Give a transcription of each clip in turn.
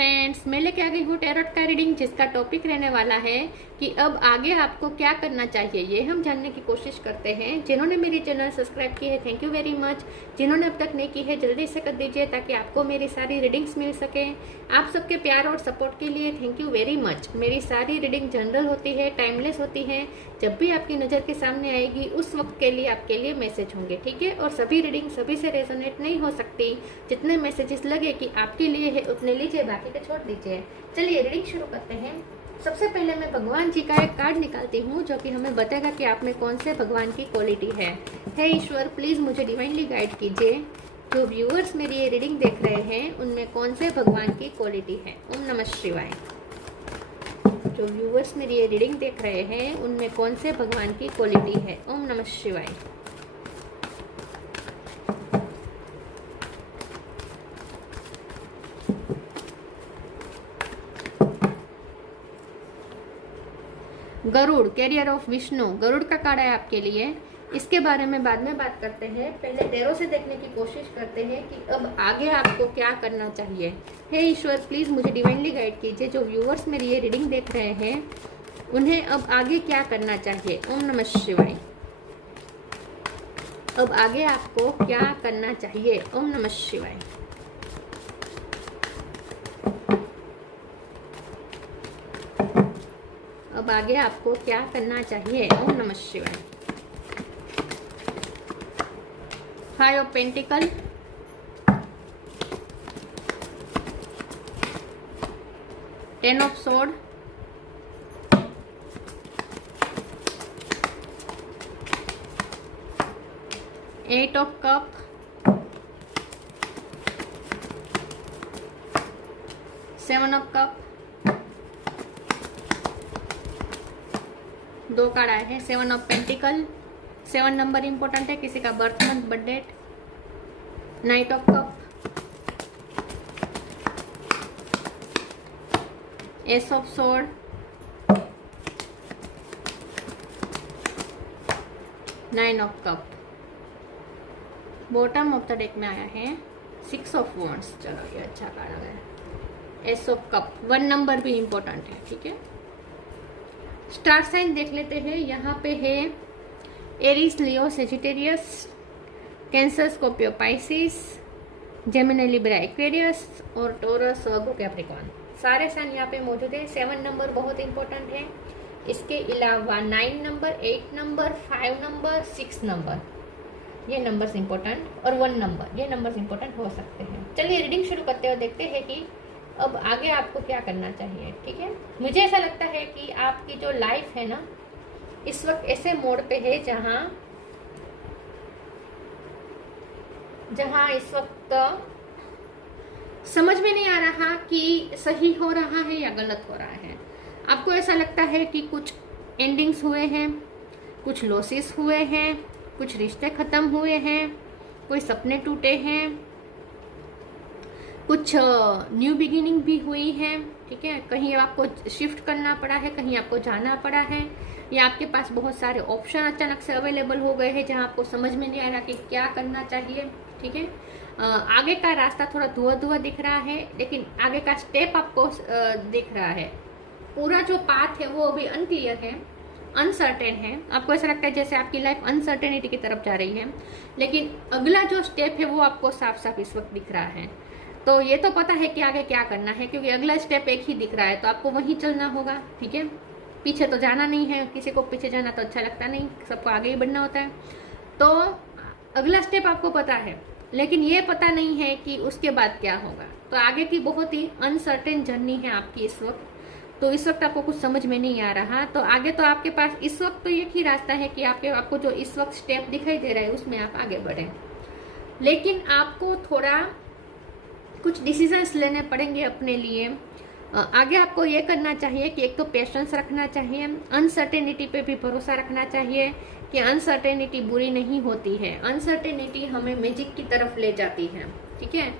Friends, मैं लेके आ गई हूँ टैरोट का रीडिंग, जिसका टॉपिक रहने वाला है कि अब आगे आपको क्या करना चाहिए, ये हम जानने की कोशिश करते हैं। जिन्होंने मेरी चैनल सब्सक्राइब की है, थैंक यू वेरी मच। जिन्होंने अब तक नहीं की है, जल्दी से कर दीजिए ताकि आपको मेरी सारी रीडिंग्स मिल सके। आप सबके प्यार और सपोर्ट के लिए थैंक यू वेरी मच। मेरी सारी रीडिंग जनरल होती है, टाइमलेस होती है। जब भी आपकी नज़र के सामने आएगी उस वक्त के लिए आपके लिए मैसेज होंगे, ठीक है। और सभी रीडिंग सभी से रेजोनेट नहीं हो सकती। जितने मैसेजेस लगे कि आपके लिए है उतने लीजिए, बाकी को छोड़ दीजिए। चलिए रीडिंग शुरू करते हैं। सबसे पहले मैं भगवान जी का एक कार्ड निकालती हूँ जो कि हमें बताएगा कि आप में कौन से भगवान की क्वालिटी है। हे ईश्वर, प्लीज़ मुझे डिवाइनली गाइड कीजिए। जो व्यूअर्स मेरी ये रीडिंग देख रहे हैं उनमें कौन से भगवान की क्वालिटी है। ओम नमः शिवाय। जो व्यूअर्स मेरी ये रीडिंग देख रहे हैं उनमें कौन से भगवान की क्वालिटी है। ओम नमः शिवाय। गरुड़, कैरियर ऑफ विष्णु, गरुड़ का कार्ड है आपके लिए। इसके बारे में बाद में बात करते हैं। पहले टैरो से देखने की कोशिश करते हैं कि अब आगे आपको क्या करना चाहिए। हे ईश्वर, प्लीज़ मुझे डिवाइनली गाइड कीजिए। जो व्यूअर्स मेरी ये रीडिंग देख रहे हैं उन्हें अब आगे क्या करना चाहिए। ओम नमः शिवाय। अब आगे आपको क्या करना चाहिए। ओम नमः शिवाय। अब आगे आपको क्या करना चाहिए। ओम नमः शिवाय। Five of pentacle, ten of sword, eight of cup, seven of cup. दो कार्ड आए हैं। Seven of pentacle, 7 number important है, किसी का birth month, birth date. Knight of cup, ace of sword, nine of cup. Bottom of the deck में आया है 6 of wands. चलो ये अच्छा कार्ड आ गया। एस ऑफ कप, 1 नंबर भी इंपॉर्टेंट है, ठीक है। स्टार साइन देख लेते हैं। यहाँ पे है Aries, Leo, Sagittarius, Cancer, Scorpio, Pisces, Gemini, Libra, Aquarius और टॉरस, वर्गो, कैप्रिकॉर्न। सारे साइन यहाँ पे मौजूद है। 7 नंबर बहुत इंपॉर्टेंट है। इसके अलावा 9 नंबर, 8 नंबर, 5 नंबर, 6 नंबर, ये नंबर्स इंपॉर्टेंट, और 1 नंबर, ये नंबर्स इंपॉर्टेंट हो सकते हैं। चलिए रीडिंग शुरू करते हुए देखते हैं कि अब आगे आपको क्या करना चाहिए, ठीक है। मुझे ऐसा लगता है कि आपकी जो लाइफ है ना, इस वक्त ऐसे मोड़ पे है जहां इस वक्त समझ में नहीं आ रहा कि सही हो रहा है या गलत हो रहा है। आपको ऐसा लगता है कि कुछ एंडिंग्स हुए हैं, कुछ लॉसेस हुए हैं, कुछ रिश्ते खत्म हुए हैं, कोई सपने टूटे हैं, कुछ न्यू बिगिनिंग भी हुई है, ठीक है। कहीं आपको शिफ्ट करना पड़ा है, कहीं आपको जाना पड़ा है, या आपके पास बहुत सारे ऑप्शन अचानक से अवेलेबल हो गए हैं जहां आपको समझ में नहीं आ रहा कि क्या करना चाहिए, ठीक है। आगे का रास्ता थोड़ा धुआं धुआं दिख रहा है, लेकिन आगे का स्टेप आपको दिख रहा है। पूरा जो पाथ है वो अभी अनक्लियर है, अनसर्टेन है। आपको ऐसा लगता है जैसे आपकी लाइफ अनसर्टेनिटी की तरफ जा रही है, लेकिन अगला जो स्टेप है वो आपको साफ साफ इस वक्त दिख रहा है। तो ये तो पता है कि आगे क्या करना है, क्योंकि अगला स्टेप एक ही दिख रहा है, तो आपको वहीं चलना होगा, ठीक है। पीछे तो जाना नहीं है, किसी को पीछे जाना तो अच्छा लगता नहीं, सबको आगे ही बढ़ना होता है। तो अगला स्टेप आपको पता है, लेकिन ये पता नहीं है कि उसके बाद क्या होगा। तो आगे की बहुत ही अनसर्टेन जर्नी है आपकी इस वक्त। तो इस वक्त आपको कुछ समझ में नहीं आ रहा। तो आगे तो आपके पास इस वक्त तो एक ही रास्ता है कि आपको जो इस वक्त स्टेप दिखाई दे रहा है उसमें आप आगे बढ़ें, लेकिन आपको थोड़ा कुछ डिसीजंस लेने पड़ेंगे अपने लिए। आगे आपको ये करना चाहिए कि एक तो पेशेंस रखना चाहिए, अनसर्टेनिटी पे भी भरोसा रखना चाहिए कि अनसर्टेनिटी बुरी नहीं होती है। अनसर्टेनिटी हमें मैजिक की तरफ ले जाती है, ठीक है।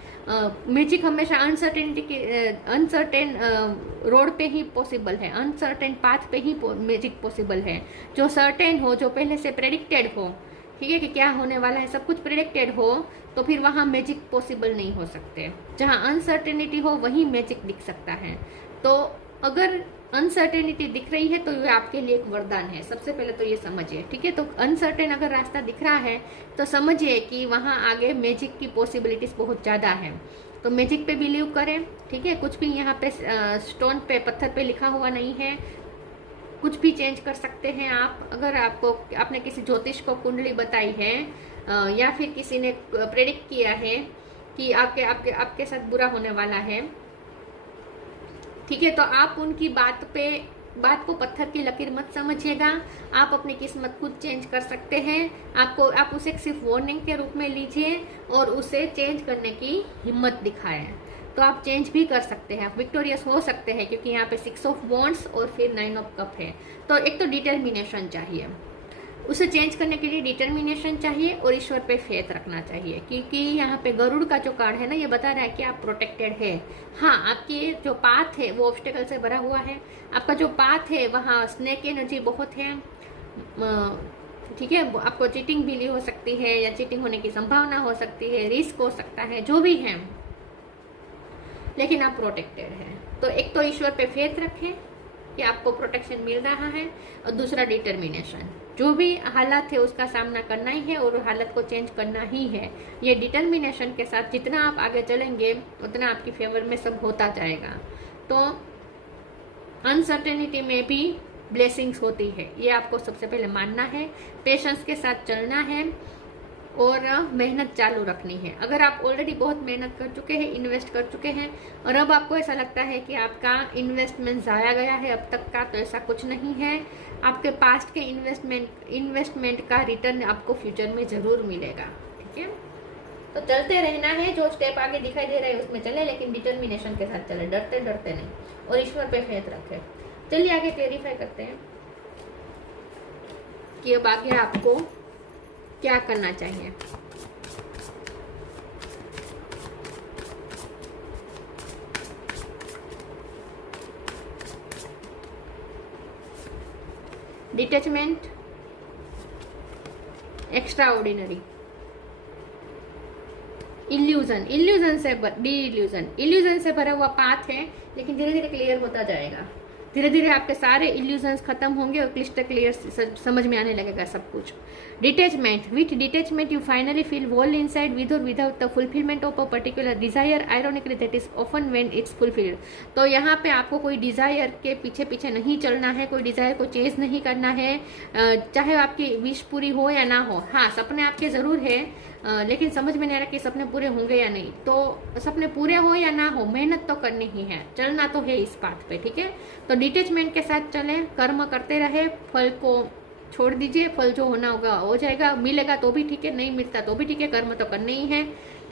मैजिक हमेशा अनसर्टेन रोड पे ही पॉसिबल है, अनसर्टेन पाथ पे ही मैजिक पॉसिबल है। जो सर्टेन हो, जो पहले से प्रेडिक्टेड हो ठीक है, कि क्या होने वाला है, सब कुछ प्रेडिक्टेड हो, तो फिर वहाँ मैजिक पॉसिबल नहीं हो सकते। जहाँ अनसर्टेनिटी हो वहीं मैजिक दिख सकता है। तो अगर अनसर्टेनिटी दिख रही है तो ये आपके लिए एक वरदान है, सबसे पहले तो ये समझिए, ठीक है। तो अनसर्टेन अगर रास्ता दिख रहा है तो समझिए कि वहाँ आगे मैजिक की पॉसिबिलिटीज बहुत ज़्यादा है। तो मैजिक पे बिलीव करें, ठीक है। कुछ भी यहाँ पे स्टोन पे, पत्थर पे लिखा हुआ नहीं है, कुछ भी चेंज कर सकते हैं आप। अगर आपने किसी ज्योतिष को कुंडली बताई है या फिर किसी ने प्रेडिक्ट किया है कि आपके साथ बुरा होने वाला है, ठीक है, तो आप उनकी बात को पत्थर की लकीर मत समझिएगा। आप अपनी किस्मत खुद चेंज कर सकते हैं। आप उसे सिर्फ वार्निंग के रूप में लीजिए और उसे चेंज करने की हिम्मत दिखाएं, तो आप चेंज भी कर सकते हैं, आप विक्टोरियस हो सकते हैं। क्योंकि यहाँ पे 6 ऑफ वॉन्ड्स और फिर 9 ऑफ कप है। तो एक तो डिटर्मिनेशन चाहिए, उसे चेंज करने के लिए डिटर्मिनेशन चाहिए और ईश्वर पे फेथ रखना चाहिए। क्योंकि यहाँ पे गरुड़ का जो कार्ड है ना, ये बता रहा है कि आप प्रोटेक्टेड है। हाँ, आपकी जो पाथ है वो ऑब्स्टेकल से भरा हुआ है। आपका जो पाथ है वहाँ स्नेक एनर्जी बहुत है, ठीक है। आपको चीटिंग भी हो सकती है या चीटिंग होने की संभावना हो सकती है, रिस्क हो सकता है, जो भी है, लेकिन आप प्रोटेक्टेड हैं। तो एक तो ईश्वर पे फेथ रखें कि आपको प्रोटेक्शन मिल रहा है, और दूसरा डिटर्मिनेशन, जो भी हालत है उसका सामना करना ही है और हालत को चेंज करना ही है। ये डिटर्मिनेशन के साथ जितना आप आगे चलेंगे उतना आपकी फेवर में सब होता जाएगा। तो अनसर्टेनिटी में भी ब्लेसिंग्स होती है, ये आपको सबसे पहले मानना है, पेशेंस के साथ चलना है और मेहनत चालू रखनी है। अगर आप ऑलरेडी बहुत मेहनत कर चुके हैं, इन्वेस्ट कर चुके हैं, और अब आपको ऐसा लगता है कि आपका इन्वेस्टमेंट ज़ाया गया है अब तक का, तो ऐसा कुछ नहीं है। आपके पास्ट के इन्वेस्टमेंट का रिटर्न आपको फ्यूचर में ज़रूर मिलेगा, ठीक है। तो चलते रहना है, जो स्टेप आगे दिखाई दे रहे हैं उसमें चले, लेकिन डिटर्मिनेशन के साथ चले, डरते डरते नहीं, और ईश्वर पे फेथ रखें। चलिए आगे क्लेरिफाई करते हैं कि अब आगे आपको क्या करना चाहिए। डिटैचमेंट, एक्स्ट्रा ऑर्डिनरी, इल्यूजन से भरा हुआ पाथ है, लेकिन धीरे धीरे क्लियर होता जाएगा। धीरे धीरे आपके सारे इल्यूजन्स खत्म होंगे और क्लिस्टर क्लियर समझ में आने लगेगा सब कुछ। Detachment, with detachment you finally feel whole inside with और without the fulfillment of a particular desire, ironically that is often when it's fulfilled. तो यहाँ पे आपको कोई डिजायर के पीछे पीछे नहीं चलना है, कोई डिजायर को चेज नहीं करना है, चाहे आपकी विश पूरी हो या ना हो। हाँ, सपने आपके जरूर है, लेकिन समझ में नहीं आ रहा कि सपने पूरे होंगे या नहीं। तो सपने पूरे हो या ना हो, मेहनत तो करनी ही है, चलना तो है इस पाथ पे, ठीक है। तो डिटैचमेंट के साथ चलें, कर्म करते रहे, फल को छोड़ दीजिए, फल जो होना होगा हो जाएगा, मिलेगा तो भी ठीक है, नहीं मिलता तो भी ठीक है, कर्म तो करने ही है,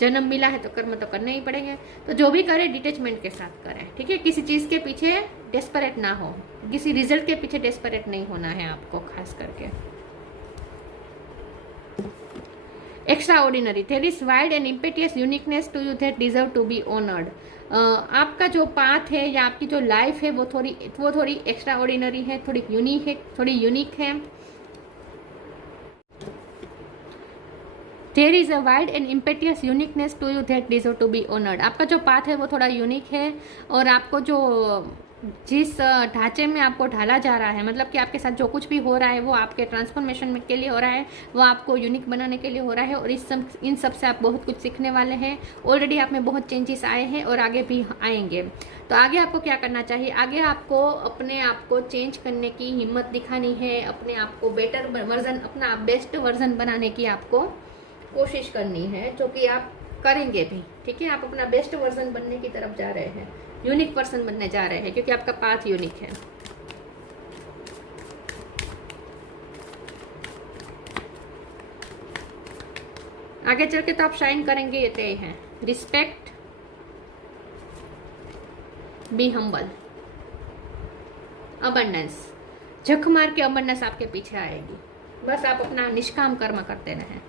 जन्म मिला है तो कर्म तो करने ही पड़ेंगे। तो जो भी करें डिटैचमेंट के साथ करें, ठीक है। किसी चीज़ के पीछे डेस्परेट ना हो, किसी रिजल्ट के पीछे डेस्परेट नहीं होना है आपको, खास करके। Extraordinary, there is wild and impetuous uniqueness to you that deserve to be honoured. आपका जो पाथ है या आपकी जो लाइफ है वो थोड़ी एक्स्ट्राऑर्डिनरी है, थोड़ी यूनिक है। There is a wild and impetuous uniqueness to you that deserve to be honoured. आपका जो पाथ है वो थोड़ा यूनिक है, और आपको जो जिस ढांचे में आपको ढाला जा रहा है, मतलब कि आपके साथ जो कुछ भी हो रहा है वो आपके ट्रांसफॉर्मेशन के लिए हो रहा है, वो आपको यूनिक बनाने के लिए हो रहा है, और इन सब से आप बहुत कुछ सीखने वाले हैं। ऑलरेडी आप में बहुत चेंजेस आए हैं और आगे भी आएंगे। तो आगे आपको क्या करना चाहिए? आगे आपको अपने आप को चेंज करने की हिम्मत दिखानी है, अपने आप को बेटर वर्जन, अपना बेस्ट वर्जन बनाने की आपको कोशिश करनी है, जो कि आप करेंगे भी, ठीक है। आप अपना बेस्ट वर्जन बनने की तरफ जा रहे हैं, यूनिक पर्सन बनने जा रहे हैं, क्योंकि आपका पाथ यूनिक है। आगे चल के तो आप शाइन करेंगे, ये तय है। रिस्पेक्ट, बी हम्बल, अबंडेंस, झक मार के अबंडेंस आपके पीछे आएगी। बस आप अपना निष्काम कर्म करते रहें,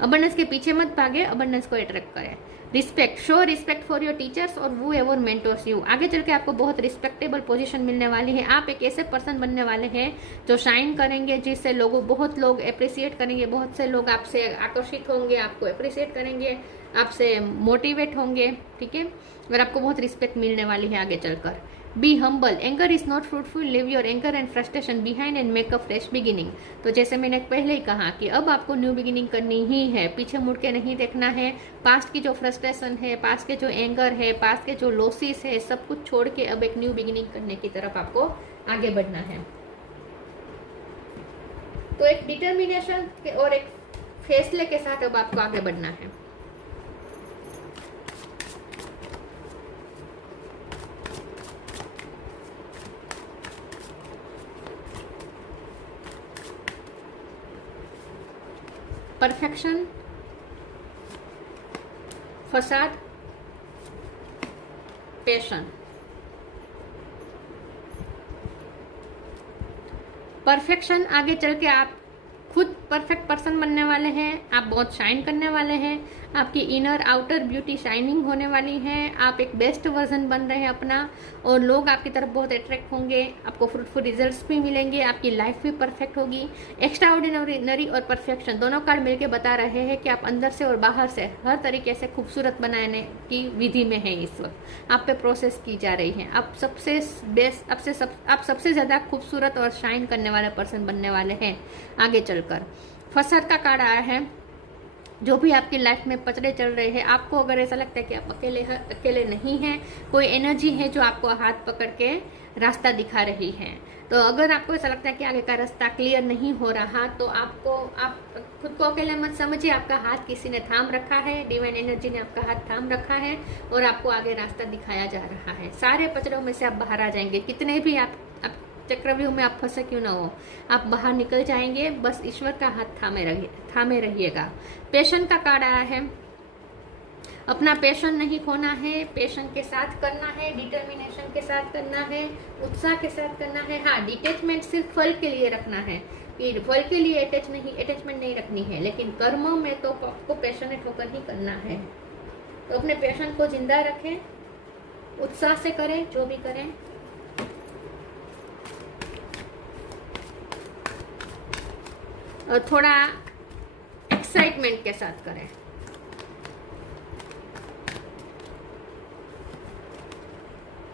अबंडेंस के पीछे मत भागे, अबंडेंस को अट्रैक्ट करें। Respect, show respect for your teachers और वो एवर मेंटोर्स यू। आगे चल के आपको बहुत रिस्पेक्टेबल पोजीशन मिलने वाली है। आप एक ऐसे पर्सन बनने वाले हैं जो शाइन करेंगे, जिससे बहुत लोग अप्रिसिएट करेंगे, बहुत से लोग आपसे आकर्षित होंगे, आपको अप्रिसिएट करेंगे, आपसे मोटिवेट होंगे, ठीक है। और आपको बहुत रिस्पेक्ट मिलने वाली है आगे चलकर। Be humble, anger is not fruitful, live your anger and frustration behind and make a fresh beginning. तो जैसे मैंने पहले ही कहा कि अब आपको न्यू बिगिनिंग करनी ही है, पीछे मुड़ के नहीं देखना है। पास्ट की जो फ्रस्ट्रेशन है, पास्ट के जो एंगर है, पास्ट के जो लॉसेस है, सब कुछ छोड़ के अब एक न्यू बिगिनिंग करने की तरफ आपको आगे बढ़ना है। तो एक डिटर्मिनेशन और एक फैसले के साथ अब आपको आगे बढ़ना है। परफेक्शन, फसाद, पैशन। परफेक्शन, आगे चल के आप खुद परफेक्ट पर्सन बनने वाले हैं, आप बहुत शाइन करने वाले हैं, आपकी इनर आउटर ब्यूटी शाइनिंग होने वाली है, आप एक बेस्ट वर्जन बन रहे हैं अपना, और लोग आपकी तरफ बहुत अट्रैक्ट होंगे, आपको फ्रूटफुल रिजल्ट्स भी मिलेंगे, आपकी लाइफ भी परफेक्ट होगी। एक्स्ट्रा ऑर्डिनरी और परफेक्शन दोनों कार्ड मिलकर बता रहे हैं कि आप अंदर से और बाहर से हर तरीके से खूबसूरत बनाने की विधि में है। इस वक्त आप पे प्रोसेस की जा रही है। आप सबसे बेस्ट, आप सबसे ज़्यादा खूबसूरत और शाइन करने वाले पर्सन बनने वाले हैं आगे चलकर। फसाद का कार्ड आया है, जो भी आपकी लाइफ में पचड़े चल रहे हैं, आपको अगर ऐसा लगता है कि आप अकेले नहीं हैं, कोई एनर्जी है जो आपको हाथ पकड़ के रास्ता दिखा रही है, तो अगर आपको ऐसा लगता है कि आगे का रास्ता क्लियर नहीं हो रहा, तो आप खुद को अकेले मत समझिए। आपका हाथ किसी ने थाम रखा है, डिवाइन एनर्जी ने आपका हाथ थाम रखा है और आपको आगे रास्ता दिखाया जा रहा है। सारे पचड़ों में से आप बाहर आ जाएंगे, कितने भी आप चक्रव्यूह में आप फंसे क्यों ना हो, आप बाहर निकल जाएंगे। बस ईश्वर का हाथ थामे रहिएगा। पैशन का कार्ड आया है, अपना पैशन नहीं खोना है, पैशन के साथ करना है, डिटर्मिनेशन के साथ करना है, उत्साह के साथ करना है। हाँ, डिटैचमेंट सिर्फ फल के लिए रखना है, फल के लिए अटैचमेंट नहीं रखनी है, लेकिन कर्मों में तो आपको पैशनेट होकर ही करना है। तो अपने पैशन को जिंदा रखें, उत्साह से करें जो भी करें। और थोड़ा एक्साइटमेंट के साथ करें।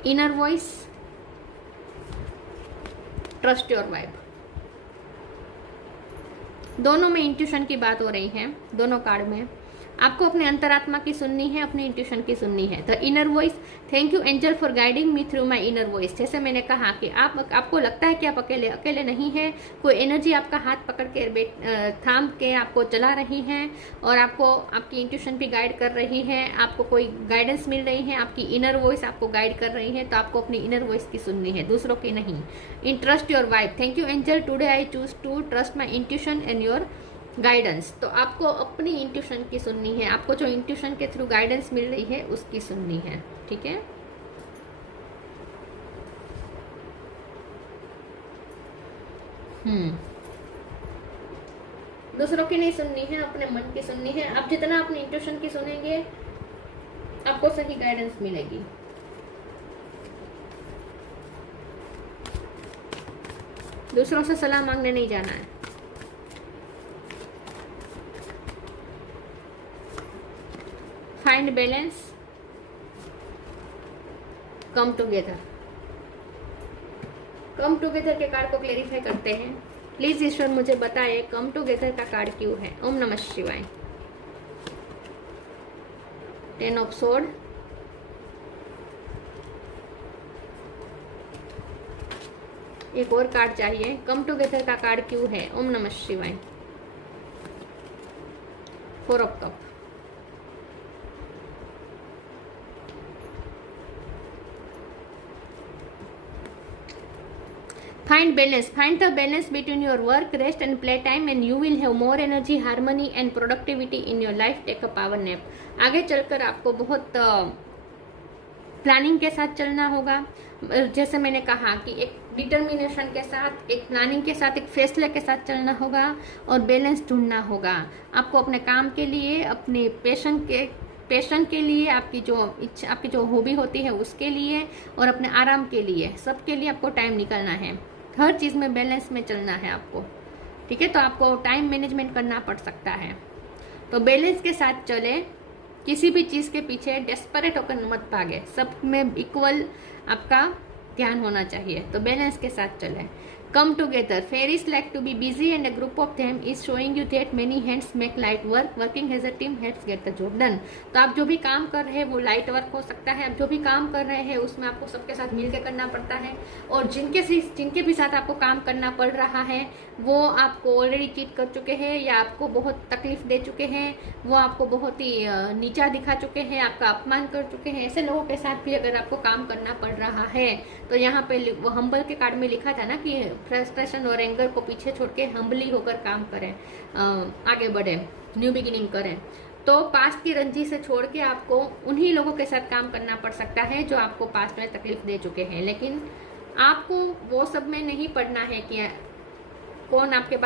Inner voice, trust your vibe, दोनों में इंट्यूशन की बात हो रही है। दोनों कार्ड में आपको अपने अंतरात्मा की सुननी है, अपनी इंट्यूशन की सुननी है। The inner voice, thank you angel for guiding me through my inner voice. जैसे मैंने कहा कि आपको लगता है कि आप अकेले नहीं हैं, कोई एनर्जी आपका हाथ पकड़ के थाम के आपको चला रही है और आपको आपकी इंट्यूशन भी गाइड कर रही है, आपको कोई गाइडेंस मिल रही है, आपकी इनर वॉइस आपको गाइड कर रही है। तो आपको अपनी इनर वॉइस की सुननी है, दूसरों की नहीं। In trust your vibe, thank you angel, today I choose to trust my intuition and your guidance. तो आपको अपनी इंट्यूशन की सुननी है, आपको जो इंट्यूशन के थ्रू गाइडेंस मिल रही है उसकी सुननी है, ठीक है। दूसरों की नहीं सुननी है, अपने मन की सुननी है। आप जितना अपनी इंट्यूशन की सुनेंगे आपको सही गाइडेंस मिलेगी। दूसरों से सलाह मांगने नहीं जाना है। Find balance, come together. Come together के कार्ड को क्लेरिफाई करते हैं। प्लीज ईश्वर मुझे बताएं कम टुगेदर का कार्ड क्यों है। ओम नमः शिवाय। 10 ऑफ सोर्ड, एक और कार्ड चाहिए। कम टुगेदर का कार्ड क्यों है। ओम नमः शिवाय। 4 of cup, find balance, find the balance between your work, rest and play time and you will have more energy, harmony and productivity in your life. take a power nap। आगे चलकर आपको बहुत planning के साथ चलना होगा। जैसे मैंने कहा कि एक डिटर्मिनेशन के साथ, एक प्लानिंग के साथ, एक फैसले के साथ चलना होगा और बैलेंस ढूंढना होगा। आपको अपने काम के लिए, अपने पैशन के पैशन के लिए, आपकी जो इच्छा, आपकी जो हॉबी होती है उसके लिए, और अपने आराम के लिए, सबके लिए आपको टाइम निकालना है। हर चीज़ में बैलेंस में चलना है आपको, ठीक है। तो आपको टाइम मैनेजमेंट करना पड़ सकता है। तो बैलेंस के साथ चले, किसी भी चीज़ के पीछे डेस्परेट होकर मत भागे, सब में इक्वल आपका ध्यान होना चाहिए। तो बैलेंस के साथ चले। Come together, fairies like to be busy and a group of them is showing you that many hands make light work, working as a team helps get the job done. तो आप जो भी काम कर रहे हैं वो लाइट वर्क हो सकता है। आप जो भी काम कर रहे हैं उसमें आपको सबके साथ मिलकर करना पड़ता है, और जिनके भी साथ आपको काम करना पड़ रहा है वो आपको ऑलरेडी चीट कर चुके हैं, या आपको बहुत तकलीफ दे चुके हैं, वो आपको बहुत ही नीचा दिखा चुके हैं, आपका अपमान कर चुके हैं। ऐसे लोगों के साथ भी अगर आपको काम करना पड़ रहा है, तो यहाँ पे वो हम्बल के कार्ड में लिखा था ना कि फ्रस्ट्रेशन और एंगर को पीछे छोड़ के हम्बली होकर काम करें, आगे बढ़े, न्यू बिगिनिंग करें। तो पास्ट की रंजी से छोड़ के आपको उन्हीं लोगों के साथ काम करना पड़ सकता है जो आपको पास्ट में तकलीफ दे चुके हैं, लेकिन आपको वो सब में नहीं पड़ना है कि कौन आपके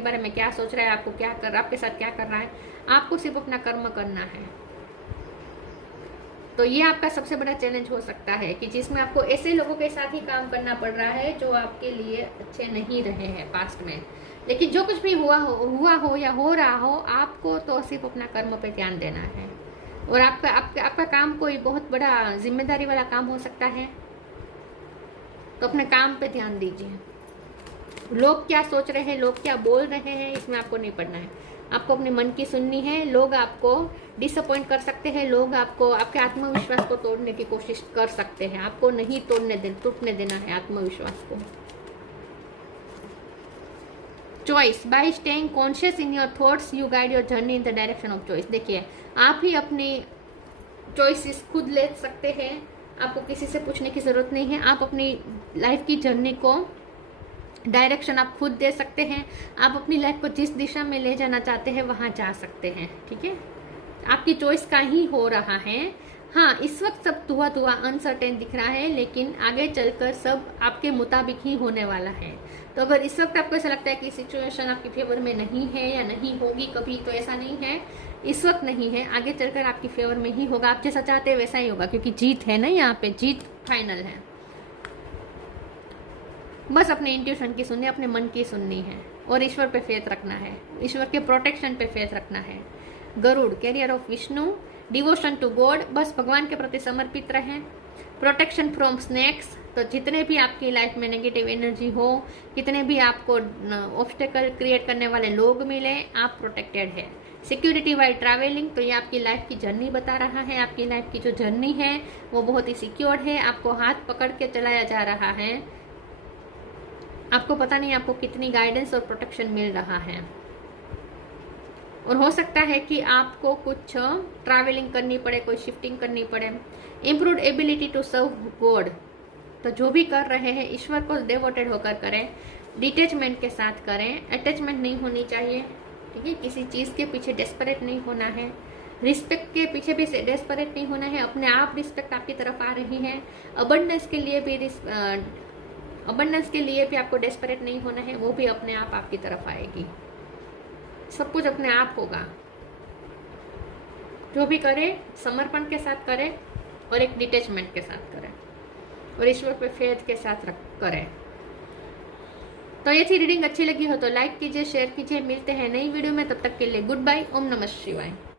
बारे में क्या सोच रहा है, आपके साथ क्या कर रहा है। आपको सिर्फ अपना कर्म करना है। तो ये आपका सबसे बड़ा चैलेंज हो सकता है कि जिसमें आपको ऐसे लोगों के साथ ही काम करना पड़ रहा है जो आपके लिए अच्छे नहीं रहे हैं पास्ट में। लेकिन जो कुछ भी हुआ हो या हो रहा हो, आपको तो सिर्फ अपना कर्म पे ध्यान देना है। और आपका काम कोई बहुत बड़ा जिम्मेदारी वाला काम हो सकता है, तो अपने काम पे ध्यान दीजिए। लोग क्या सोच रहे हैं, लोग क्या बोल रहे हैं, इसमें आपको नहीं पड़ना है। आपको अपने मन की सुननी है। लोग आपको डिसअपॉइंट कर सकते हैं, लोग आपको आपके आत्मविश्वास को तोड़ने की कोशिश कर सकते हैं, आपको नहीं टूटने देना है आत्मविश्वास को। Choice, bye staying conscious in your thoughts you guide your journey in the direction of choice. देखिए, आप ही अपनी चॉइसेस खुद ले सकते हैं, आपको किसी से पूछने की जरूरत नहीं है। आप अपनी लाइफ की जर्नी को डायरेक्शन आप खुद दे सकते हैं। आप अपनी लाइफ को जिस दिशा में ले जाना चाहते हैं वहां जा सकते हैं, ठीक है। आपकी चॉइस का ही हो रहा है। हाँ, इस वक्त सब धुआ अनसर्टेन दिख रहा है, लेकिन आगे चलकर सब आपके मुताबिक ही होने वाला है। तो अगर इस वक्त आपको ऐसा लगता है कि सिचुएशन आपकी फेवर में नहीं है या नहीं होगी कभी, तो ऐसा नहीं है, इस वक्त नहीं है, आगे चलकर आपकी फेवर में ही होगा। आप जैसा चाहते हैं वैसा ही होगा, क्योंकि जीत है ना, यहाँ पे जीत फाइनल है। बस अपने इंट्यूशन की सुननी, अपने मन की सुननी है, और ईश्वर पे फेथ रखना है, ईश्वर के प्रोटेक्शन पे फेथ रखना है। Garuda, carrier of Vishnu, devotion to God, बस भगवान के प्रति समर्पित रहें। प्रोटेक्शन फ्रॉम स्नैक्स, तो जितने भी आपकी लाइफ में नेगेटिव एनर्जी हो, कितने भी आपको ऑब्स्टेकल क्रिएट करने वाले लोग मिले, आप प्रोटेक्टेड है। सिक्योरिटी वाइल ट्रैवलिंग, तो ये आपकी लाइफ की जर्नी बता रहा है। आपकी लाइफ की जो जर्नी है वो बहुत ही सिक्योर्ड है, आपको हाथ पकड़ के चलाया जा रहा है। आपको पता नहीं आपको कितनी गाइडेंस और प्रोटेक्शन मिल रहा है, और हो सकता है कि आपको कुछ ट्रैवलिंग करनी पड़े, कोई शिफ्टिंग करनी पड़े। Improved ability to serve God, तो जो भी कर रहे हैं ईश्वर को डिवोटेड होकर करें, डिटैचमेंट के साथ करें, अटैचमेंट नहीं होनी चाहिए, ठीक है। किसी चीज़ के पीछे डेस्परेट नहीं होना है, रिस्पेक्ट के पीछे भी डेस्परेट नहीं होना है। अपने आप रिस्पेक्ट आपकी तरफ आ रही है। अबंडेंस के लिए भी आपको डेस्परेट नहीं होना है, वो भी अपने आप आपकी तरफ आएगी। सब कुछ अपने आप होगा। जो भी करे समर्पण के साथ करे, और एक डिटैचमेंट के साथ करें, और ईश्वर पे फेथ के साथ करें। तो ये थी रीडिंग। अच्छी लगी हो तो लाइक कीजिए, शेयर कीजिए। मिलते हैं नई वीडियो में, तब तक के लिए गुड बाय। ओम नमः शिवाय।